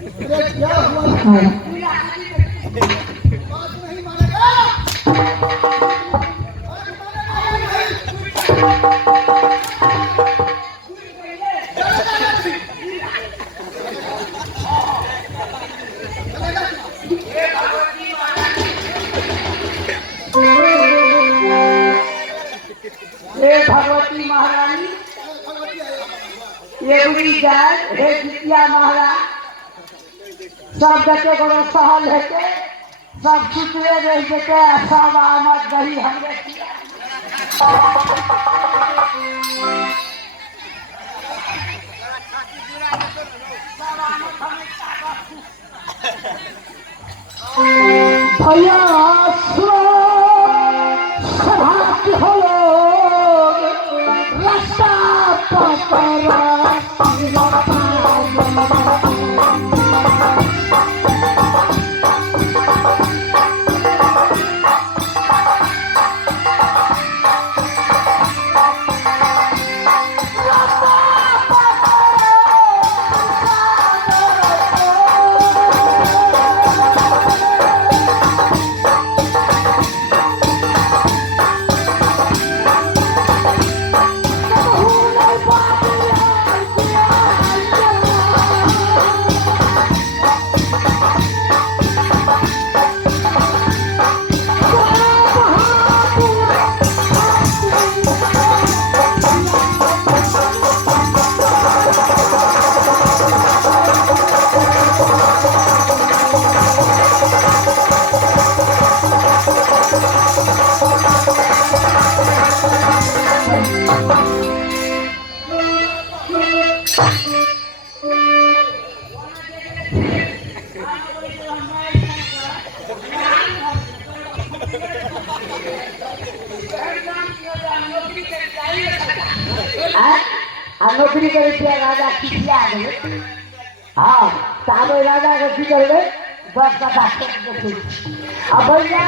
क्या हुआ? बात नहीं मानेगा। भगवती महारानी ये बुरी जाए हे जितिया महाराज सब देखे कोनो सहल हेते सब सुतले रह जेते सब आमद दही हमरे भैया नौकरी करे राजा खिसिया गए। हाँ तब राजा को की करबे 10 कथा अब भैया